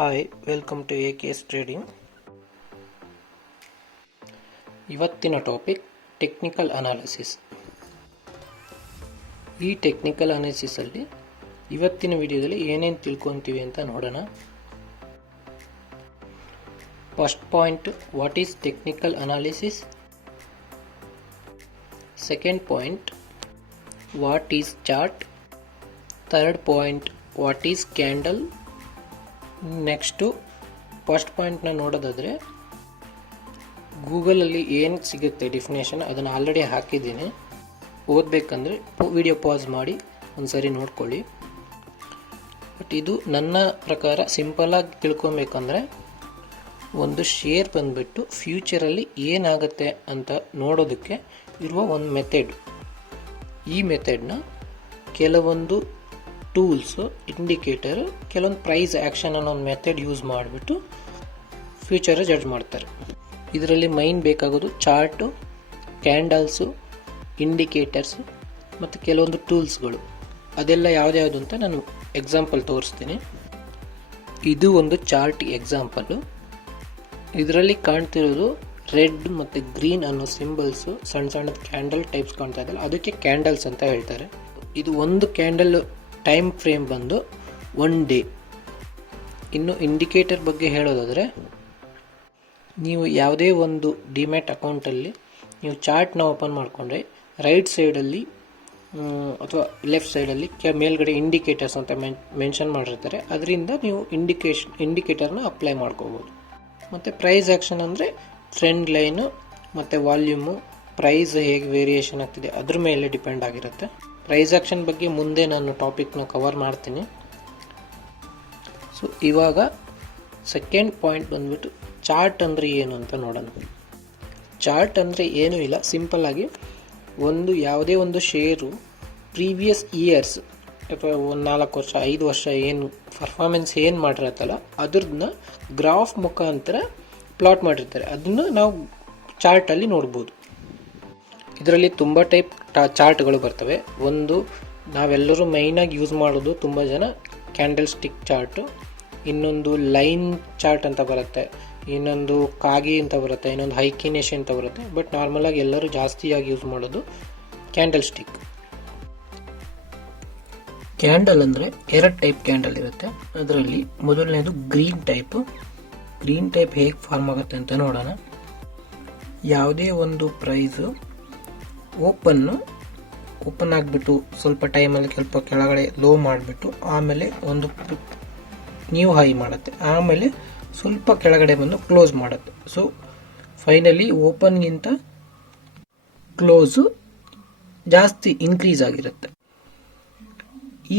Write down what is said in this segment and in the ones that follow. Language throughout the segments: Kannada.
Hi, welcome to AKS trading. ಇವತ್ತಿನ ಟಾಪಿಕ್ ಟೆಕ್ನಿಕಲ್ ಅನಾಲಿಸಿಸ್. ಈ ಟೆಕ್ನಿಕಲ್ ಅನಾಲಿಸಿಸಲ್ಲಿ ಇವತ್ತಿನ ವಿಡಿಯೋದಲ್ಲಿ ಏನೇನು ತಿಳ್ಕೊತೀವಿ ಅಂತ ನೋಡೋಣ. First point, what is technical analysis. Second point, what is chart. Third point, what is candle. Next first ಪಾಯಿಂಟ್ನ ನೋಡೋದಾದರೆ ಗೂಗಲಲ್ಲಿ ಏನು ಸಿಗುತ್ತೆ ಡೆಫಿನೇಷನ್ ಅದನ್ನು ಆಲ್ರೆಡಿ ಹಾಕಿದ್ದೀನಿ. ಓದಬೇಕಂದ್ರೆ ವಿಡಿಯೋ ಪಾಸ್ ಮಾಡಿ ಒಂದು ಸರಿ ನೋಡ್ಕೊಳ್ಳಿ. ಬಟ್ ಇದು ನನ್ನ ಪ್ರಕಾರ ಸಿಂಪಲಾಗಿ ತಿಳ್ಕೊಬೇಕಂದ್ರೆ ಒಂದು ಶೇರ್ ಬಂದುಬಿಟ್ಟು ಫ್ಯೂಚರಲ್ಲಿ ಏನಾಗುತ್ತೆ ಅಂತ ನೋಡೋದಕ್ಕೆ ಇರುವ ಒಂದು ಮೆಥಡ್. ಈ ಮೆಥಡ್ನ ಕೆಲವೊಂದು ಟೂಲ್ಸು, ಇಂಡಿಕೇಟರ್, ಕೆಲವೊಂದು ಪ್ರೈಸ್ ಆ್ಯಕ್ಷನ್ ಅನ್ನೋ ಒಂದು ಮೆಥಡ್ ಯೂಸ್ ಮಾಡಿಬಿಟ್ಟು ಫ್ಯೂಚರ್ ಜಡ್ಜ್ ಮಾಡ್ತಾರೆ. ಇದರಲ್ಲಿ ಮೈನ್ ಬೇಕಾಗೋದು ಚಾರ್ಟು, ಕ್ಯಾಂಡಲ್ಸು, ಇಂಡಿಕೇಟರ್ಸು ಮತ್ತು ಕೆಲವೊಂದು ಟೂಲ್ಸ್ಗಳು. ಅದೆಲ್ಲ ಯಾವ್ದ್ಯಾವುದು ಅಂತ ನಾನು ಎಕ್ಸಾಂಪಲ್ ತೋರಿಸ್ತೀನಿ. ಇದು ಒಂದು ಚಾರ್ಟ್ ಎಕ್ಸಾಂಪಲ್ಲು. ಇದರಲ್ಲಿ ಕಾಣ್ತಿರೋದು ರೆಡ್ ಮತ್ತು ಗ್ರೀನ್ ಅನ್ನೋ ಸಿಂಬಲ್ಸು, ಸಣ್ಣ ಸಣ್ಣ ಕ್ಯಾಂಡಲ್ ಟೈಪ್ಸ್ ಕಾಣ್ತಾ ಇದೆಯಲ್ಲ, ಅದಕ್ಕೆ ಕ್ಯಾಂಡಲ್ಸ್ ಅಂತ ಹೇಳ್ತಾರೆ. ಇದು ಒಂದು ಕ್ಯಾಂಡಲ್ ಟೈಮ್ ಫ್ರೇಮ್ ಬಂದು 1 ಡೇ. ಇನ್ನು ಇಂಡಿಕೇಟರ್ ಬಗ್ಗೆ ಹೇಳೋದಾದರೆ, ನೀವು ಯಾವುದೇ ಒಂದು ಡಿಮ್ಯಾಟ್ ಅಕೌಂಟಲ್ಲಿ ನೀವು ಚಾರ್ಟ್ನ ಓಪನ್ ಮಾಡಿಕೊಂಡ್ರೆ ರೈಟ್ ಸೈಡಲ್ಲಿ ಅಥವಾ ಲೆಫ್ಟ್ ಸೈಡಲ್ಲಿ ಮೇಲ್ಗಡೆ ಇಂಡಿಕೇಟರ್ಸ್ ಅಂತ ಮೆನ್ಷನ್ ಮಾಡಿರ್ತಾರೆ. ಅದರಿಂದ ನೀವು ಇಂಡಿಕೇಟರ್ನ ಅಪ್ಲೈ ಮಾಡ್ಕೋಬೋದು. ಮತ್ತು ಪ್ರೈಸ್ ಆ್ಯಕ್ಷನ್ ಅಂದರೆ ಟ್ರೆಂಡ್ ಲೈನು ಮತ್ತು ವಾಲ್ಯೂಮು, ಪ್ರೈಸ್ ಹೇಗೆ ವೇರಿಯೇಷನ್ ಆಗ್ತಿದೆ ಅದ್ರ ಮೇಲೆ ಡಿಪೆಂಡ್ ಆಗಿರುತ್ತೆ. ಪ್ರೈಸ್ ಆ್ಯಕ್ಷನ್ ಬಗ್ಗೆ ಮುಂದೆ ನಾನು ಟಾಪಿಕ್ನ ಕವರ್ ಮಾಡ್ತೀನಿ. ಸೊ ಇವಾಗ ಸೆಕೆಂಡ್ ಪಾಯಿಂಟ್ ಬಂದ್ಬಿಟ್ಟು ಚಾರ್ಟ್ ಅಂದರೆ ಏನು ಅಂತ ನೋಡೋಣ. ಚಾರ್ಟ್ ಅಂದರೆ ಏನೂ ಇಲ್ಲ, ಸಿಂಪಲ್ಲಾಗಿ ಯಾವುದೇ ಒಂದು ಶೇರು ಪ್ರೀವಿಯಸ್ ಇಯರ್ಸ್ ಅಥವಾ ಒಂದು 4 ವರ್ಷ 5 ವರ್ಷ ಏನು ಪರ್ಫಾರ್ಮೆನ್ಸ್ ಏನು ಮಾಡಿರತ್ತಲ್ಲ ಅದ್ರನ್ನ ಗ್ರಾಫ್ ಮುಖಾಂತರ ಪ್ಲಾಟ್ ಮಾಡಿರ್ತಾರೆ. ಅದನ್ನು ನಾವು ಚಾರ್ಟಲ್ಲಿ ನೋಡ್ಬೋದು. ಇದರಲ್ಲಿ ತುಂಬ ಟೈಪ್ ಚಾರ್ಟ್ಗಳು ಬರ್ತವೆ. ಒಂದು ನಾವೆಲ್ಲರೂ ಮೈನಾಗಿ ಯೂಸ್ ಮಾಡೋದು ತುಂಬ ಜನ ಕ್ಯಾಂಡಲ್ ಸ್ಟಿಕ್ ಚಾರ್ಟು, ಇನ್ನೊಂದು ಲೈನ್ ಚಾರ್ಟ್ ಅಂತ ಬರುತ್ತೆ, ಇನ್ನೊಂದು ಕಾಗಿ ಅಂತ ಬರುತ್ತೆ, ಇನ್ನೊಂದು ಹೈಕಿನೇಶ್ ಅಂತ ಬರುತ್ತೆ. ಬಟ್ ನಾರ್ಮಲಾಗಿ ಎಲ್ಲರೂ ಜಾಸ್ತಿಯಾಗಿ ಯೂಸ್ ಮಾಡೋದು ಕ್ಯಾಂಡಲ್ ಸ್ಟಿಕ್. ಕ್ಯಾಂಡಲ್ ಅಂದರೆ 2 ಟೈಪ್ ಕ್ಯಾಂಡಲ್ ಇರುತ್ತೆ. ಅದರಲ್ಲಿ ಮೊದಲನೇದು ಗ್ರೀನ್ ಟೈಪು. ಗ್ರೀನ್ ಟೈಪ್ ಹೇಗೆ ಫಾರ್ಮ್ ಆಗುತ್ತೆ ಅಂತ ನೋಡೋಣ. ಯಾವುದೇ ಒಂದು ಪ್ರೈಸು ಓಪನ್ ಆಗಿಬಿಟ್ಟು ಸ್ವಲ್ಪ ಟೈಮಲ್ಲಿ ಸ್ವಲ್ಪ ಕೆಳಗಡೆ ಲೋ ಮಾಡಿಬಿಟ್ಟು ಆಮೇಲೆ ಒಂದು ನ್ಯೂ ಹೈ ಮಾಡುತ್ತೆ, ಆಮೇಲೆ ಸ್ವಲ್ಪ ಕೆಳಗಡೆ ಬಂದು ಕ್ಲೋಸ್ ಮಾಡುತ್ತೆ. ಸೊ ಫೈನಲಿ ಓಪನ್ಗಿಂತ ಕ್ಲೋಸು ಜಾಸ್ತಿ ಇನ್ಕ್ರೀಸ್ ಆಗಿರುತ್ತೆ.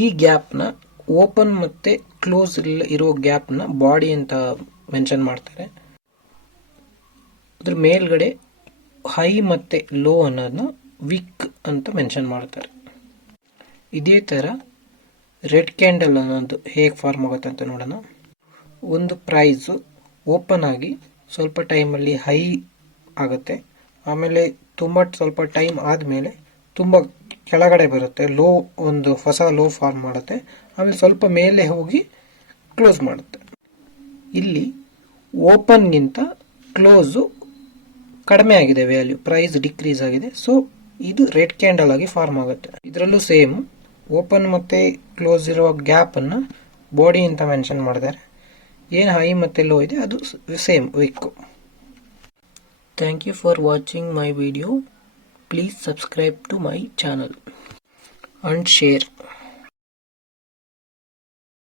ಈ ಗ್ಯಾಪ್ನ ಓಪನ್ ಮತ್ತು ಕ್ಲೋಸ್ ಇರೋ ಗ್ಯಾಪ್ನ ಬಾಡಿ ಅಂತ ಮೆನ್ಷನ್ ಮಾಡ್ತಾರೆ. ಅದ್ರ ಮೇಲ್ಗಡೆ ಹೈ ಮತ್ತು ಲೋ ಅನ್ನೋದನ್ನ ವಿಕ್ ಅಂತ ಮೆನ್ಷನ್ ಮಾಡ್ತಾರೆ. ಇದೇ ಥರ ರೆಡ್ ಕ್ಯಾಂಡಲ್ ಅನ್ನೋದು ಹೇಗೆ ಫಾರ್ಮ್ ಆಗುತ್ತೆ ಅಂತ ನೋಡೋಣ. ಒಂದು ಪ್ರೈಸು ಓಪನ್ ಆಗಿ ಸ್ವಲ್ಪ ಟೈಮಲ್ಲಿ ಹೈ ಆಗುತ್ತೆ, ಆಮೇಲೆ ಸ್ವಲ್ಪ ಟೈಮ್ ಆದಮೇಲೆ ತುಂಬ ಕೆಳಗಡೆ ಬರುತ್ತೆ, ಒಂದು ಹೊಸ ಲೋ ಫಾರ್ಮ್ ಮಾಡುತ್ತೆ, ಆಮೇಲೆ ಸ್ವಲ್ಪ ಮೇಲೆ ಹೋಗಿ ಕ್ಲೋಸ್ ಮಾಡುತ್ತೆ. ಇಲ್ಲಿ ಓಪನ್ಗಿಂತ ಕ್ಲೋಸು ಕಡಿಮೆ ಆಗಿದೆ, ವ್ಯಾಲ್ಯೂ ಪ್ರೈಸ್ ಡಿಕ್ರೀಸ್ ಆಗಿದೆ. ಸೊ ಇದು ರೆಡ್ ಕ್ಯಾಂಡಲ್ ಆಗಿ ಫಾರ್ಮ್ ಆಗುತ್ತೆ. ಇದರಲ್ಲೂ ಸೇಮ್ ಓಪನ್ ಮತ್ತು ಕ್ಲೋಸ್ ಇರುವ ಗ್ಯಾಪನ್ನು ಬಾಡಿ ಅಂತ ಮೆನ್ಷನ್ ಮಾಡಿದ್ದಾರೆ. ಏನು ಹೈ ಮತ್ತು ಲೋ ಇದೆ ಅದು same wick. Thank you for watching my video. Please subscribe to my channel and share.